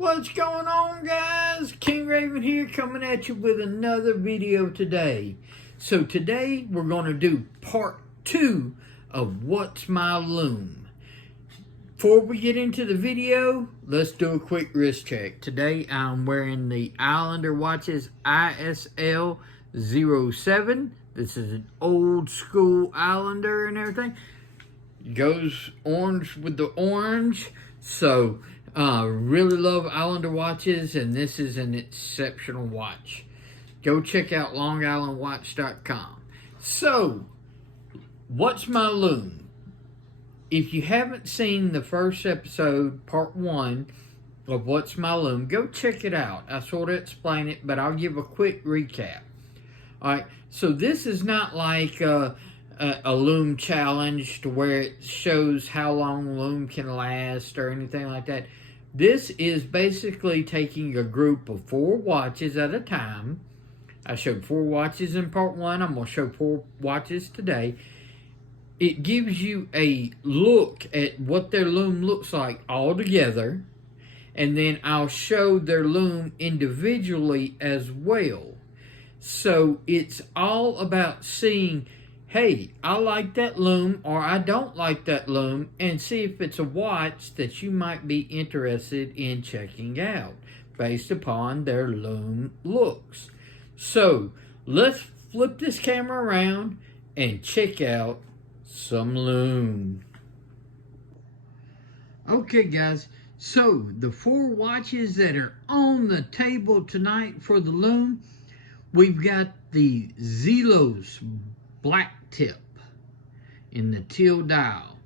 What's going on, guys? King Raven here, coming at you with another video today. So today we're going to do part 2 of What's My Lume. Before we get into the video, let's do a quick wrist check. Today I'm wearing the Islander watches ISL 07. This is an old school Islander and everything. Goes orange with the orange. So really love Islander watches, and this is an exceptional watch. Go check out longislandwatch.com. So, what's my lume? If you haven't seen the first episode, part 1 of What's My Lume, go check it out. I sort of explain it, but I'll give a quick recap. Alright, so this is not like a lume challenge to where it shows how long lume can last or anything like that. This is basically taking a group of 4 watches at a time. I showed 4 watches in part 1. I'm going to show 4 watches today. It gives you a look at what their lume looks like all together. And then I'll show their lume individually as well. So it's all about seeing, hey, I like that lume or I don't like that lume, and see if it's a watch that you might be interested in checking out based upon their lume looks. So let's flip this camera around and check out some lume. Okay, guys, so the 4 watches that are on the table tonight for the lume, we've got the Zelos Blacktip in the teal dial.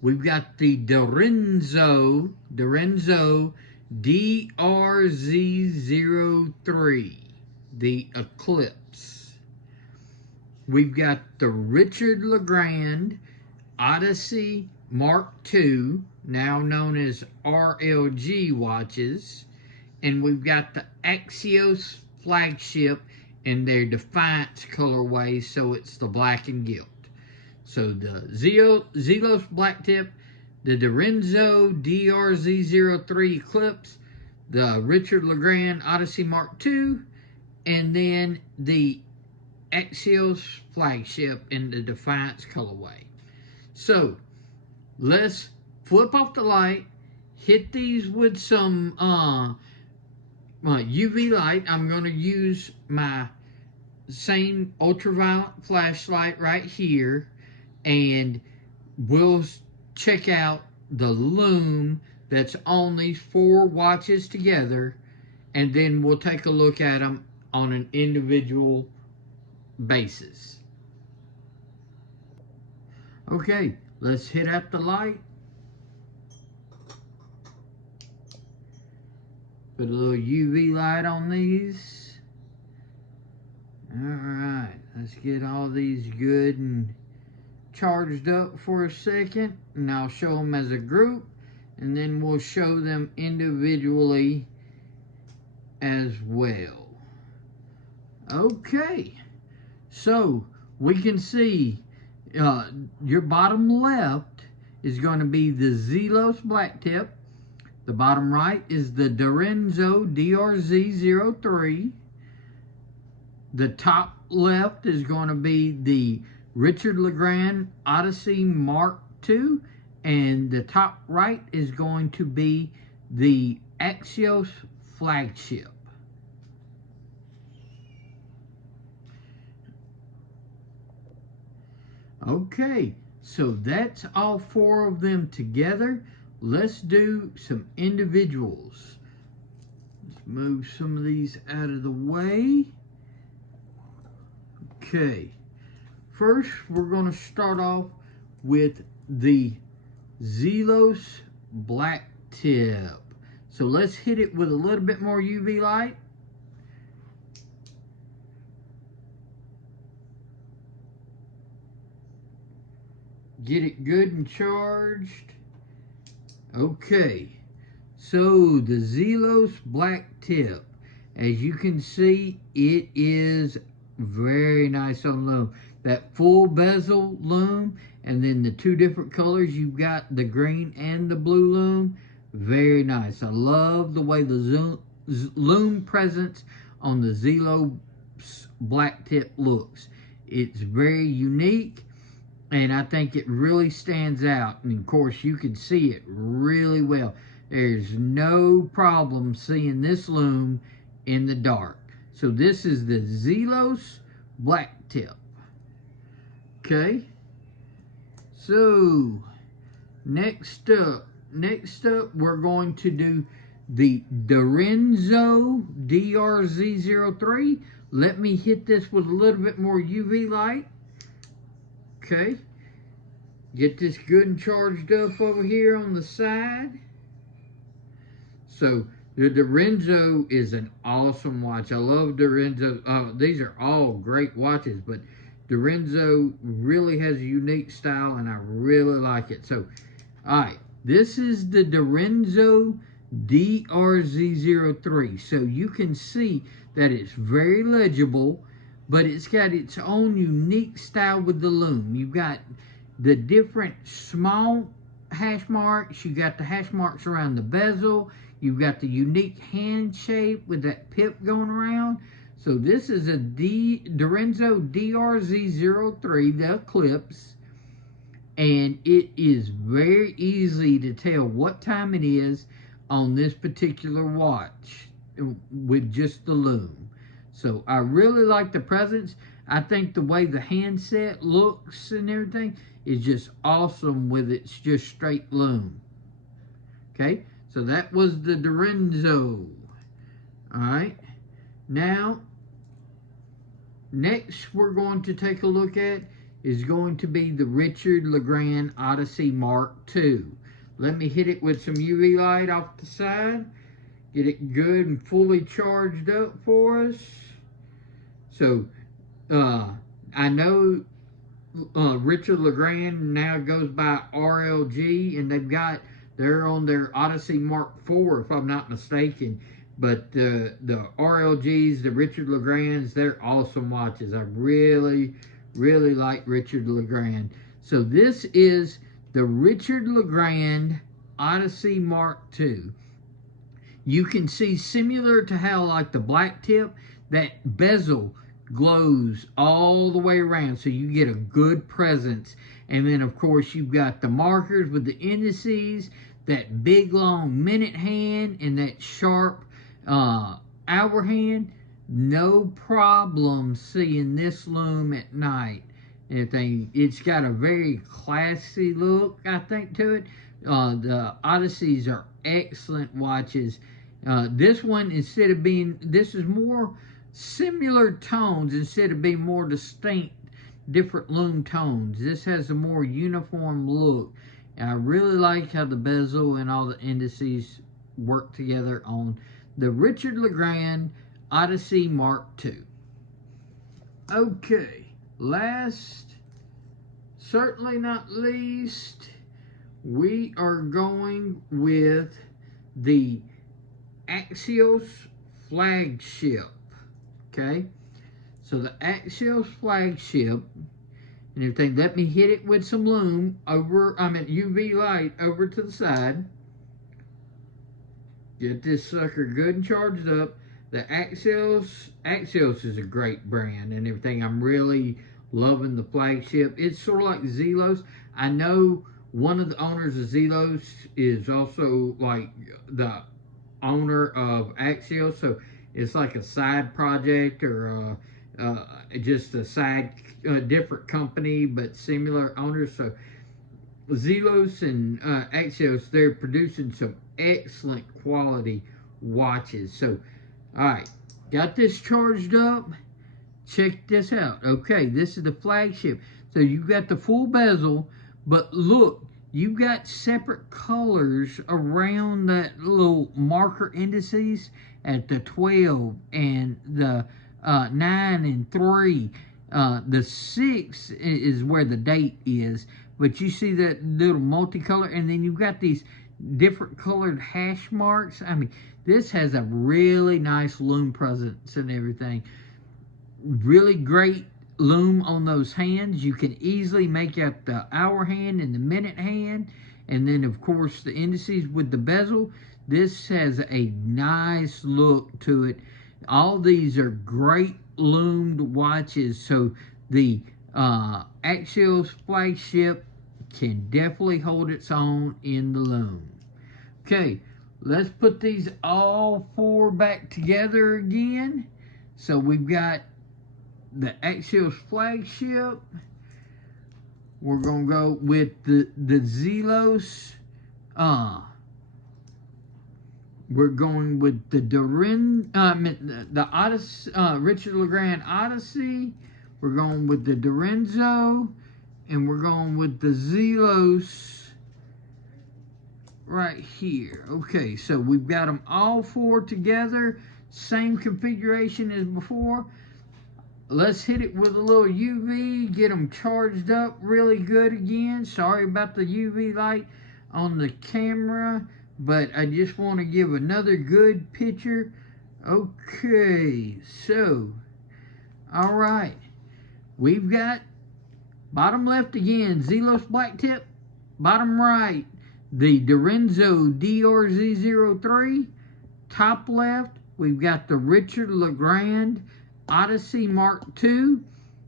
We've got the Direnzo DRZ03, the Eclipse. We've got the Richard LeGrand Odyssea Mark II, now known as RLG watches. And we've got the Axios Flagship in their Defiance colorway, so it's the black and gilt. So the Zelos Blacktip, the Direnzo DRZ03 Eclipse, the Richard LeGrand Odyssey Mark II, and then the Axios Flagship in the Defiance colorway. So let's flip off the light, hit these with some UV light. I'm going to use my same ultraviolet flashlight right here, and we'll check out the lume that's on these 4 watches together, and then we'll take a look at them on an individual basis. Okay, let's hit up the light. Put a little UV light on these. Alright, let's get all these good and charged up for a second. And I'll show them as a group. And then we'll show them individually as well. Okay, so we can see your bottom left is going to be the Zelos Blacktip. The bottom right is the Direnzo DRZ03. The top left is going to be the Richard LeGrand Odyssey Mark II. And the top right is going to be the Axios Flagship. Okay, so that's all 4 of them together. Let's do some individuals. Let's move some of these out of the way. Okay, first we're going to start off with the Zelos Blacktip. So let's hit it with a little bit more UV light. Get it good and charged. Okay, so the Zelos Blacktip, as you can see, it is very nice on lume. That full bezel lume, and then the 2 different colors. You've got the green and the blue lume. Very nice. I love the way the Lume presence on the Zelos Blacktip looks. It's very unique, and I think it really stands out. And of course, you can see it really well. There's no problem seeing this Lume in the dark. So this is the Zelos Blacktip. Okay. So next up, we're going to do the Direnzo DRZ03. Let me hit this with a little bit more UV light. Okay. Get this good and charged up over here on the side. So the Direnzo is an awesome watch. I love Direnzo. These are all great watches, but Direnzo really has a unique style, and I really like it. So, all right, this is the Direnzo DRZ03. So you can see that it's very legible, but it's got its own unique style with the lume. You've got the different small hash marks. You got the hash marks around the bezel. You've got the unique hand shape with that pip going around. So this is a Direnzo DRZ03, the Eclipse, and it is very easy to tell what time it is on this particular watch with just the lume. So I really like the presence. I think the way the handset looks and everything is just awesome with its just straight lume. Okay, so that was the Direnzo. Alright, now next we're going to take a look at is going to be the Richard LeGrand Odyssey Mark II. Let me hit it with some UV light off the side. Get it good and fully charged up for us. So, I know Richard LeGrand now goes by RLG, and they're on their Odyssey Mark IV, if I'm not mistaken. But the RLGs, the Richard LeGrands, they're awesome watches. I really, really like Richard LeGrand. So this is the Richard LeGrand Odyssey Mark II. You can see, similar to how like the Blacktip, that bezel glows all the way around, so you get a good presence. And then of course you've got the markers with the indices, that big long minute hand, and that sharp hour hand. No problem seeing this lume at night. It's got a very classy look, I think, to it. The Odysseys are excellent watches. This one, instead of being, this is more similar tones instead of being more distinct, different lume tones. This has a more uniform look. And I really like how the bezel and all the indices work together on the Richard LeGrand Odyssey Mark II. Okay, last, certainly not least, we are going with the Axios Flagship. Okay, so the Axios Flagship and everything. Let me hit it with some lume UV light over to the side. Get this sucker good and charged up. The Axios is a great brand and everything. I'm really loving the Flagship. It's sort of like Zelos. I know one of the owners of Zelos is also like the owner of Axios, so it's like a side project or just a side different company but similar owners. So Zelos and Axios, they're producing some excellent quality watches. So alright, got this charged up. Check this out. Okay, this is the Flagship. So you've got the full bezel, but look, you've got separate colors around that little marker indices at the 12 and the 9 and 3. The 6 is where the date is, but you see that little multicolor, and then you've got these different colored hash marks. I mean, this has a really nice lume presence and everything. Really great lume on those hands. You can easily make out the hour hand and the minute hand And then, of course, the indices with the bezel. This has a nice look to it. All these are great loomed watches. So the Axios Flagship can definitely hold its own in the lume. Okay, let's put these all four back together again. So we've got the Axios Flagship. We're going to go with the Zelos. We're going with the the Odyssey, Richard LeGrand Odyssey. We're going with the Direnzo. And we're going with the Zelos right here. Okay, so we've got them all four together. Same configuration as before. Let's hit it with a little UV, get them charged up really good again. Sorry about the UV light on the camera, but I just want to give another good picture. Okay, so, all right. We've got bottom left again, Zelos Blacktip. Bottom right, the Direnzo DRZ03. Top left, we've got the Richard LeGrand Odyssey Mark II,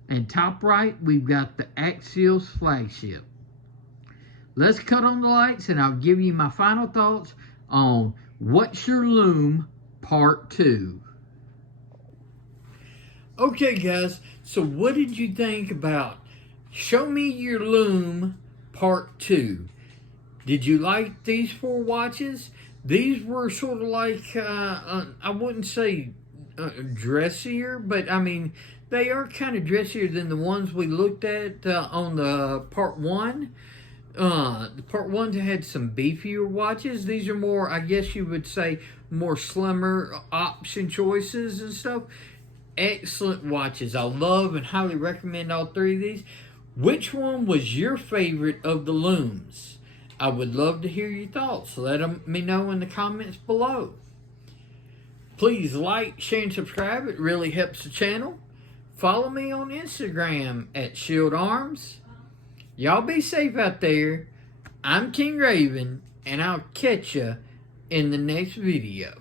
and top right, we've got the Axios Flagship. Let's cut on the lights, and I'll give you my final thoughts on What's Your Lume Part 2. Okay, guys, so what did you think about Show Me Your Lume Part 2? Did you like these four watches? These were sort of like, I wouldn't say dressier, but I mean they are kind of dressier than the ones we looked at on the part 1. The part 1 had some beefier watches. These are more, I guess you would say, more slimmer option choices and stuff. Excellent watches. I love and highly recommend all three of these. Which one was your favorite of the looms? I would love to hear your thoughts. Let me know in the comments below. Please like, share, and subscribe. It really helps the channel. Follow me on Instagram at Shield Arms. Y'all be safe out there. I'm King Raven, and I'll catch ya in the next video.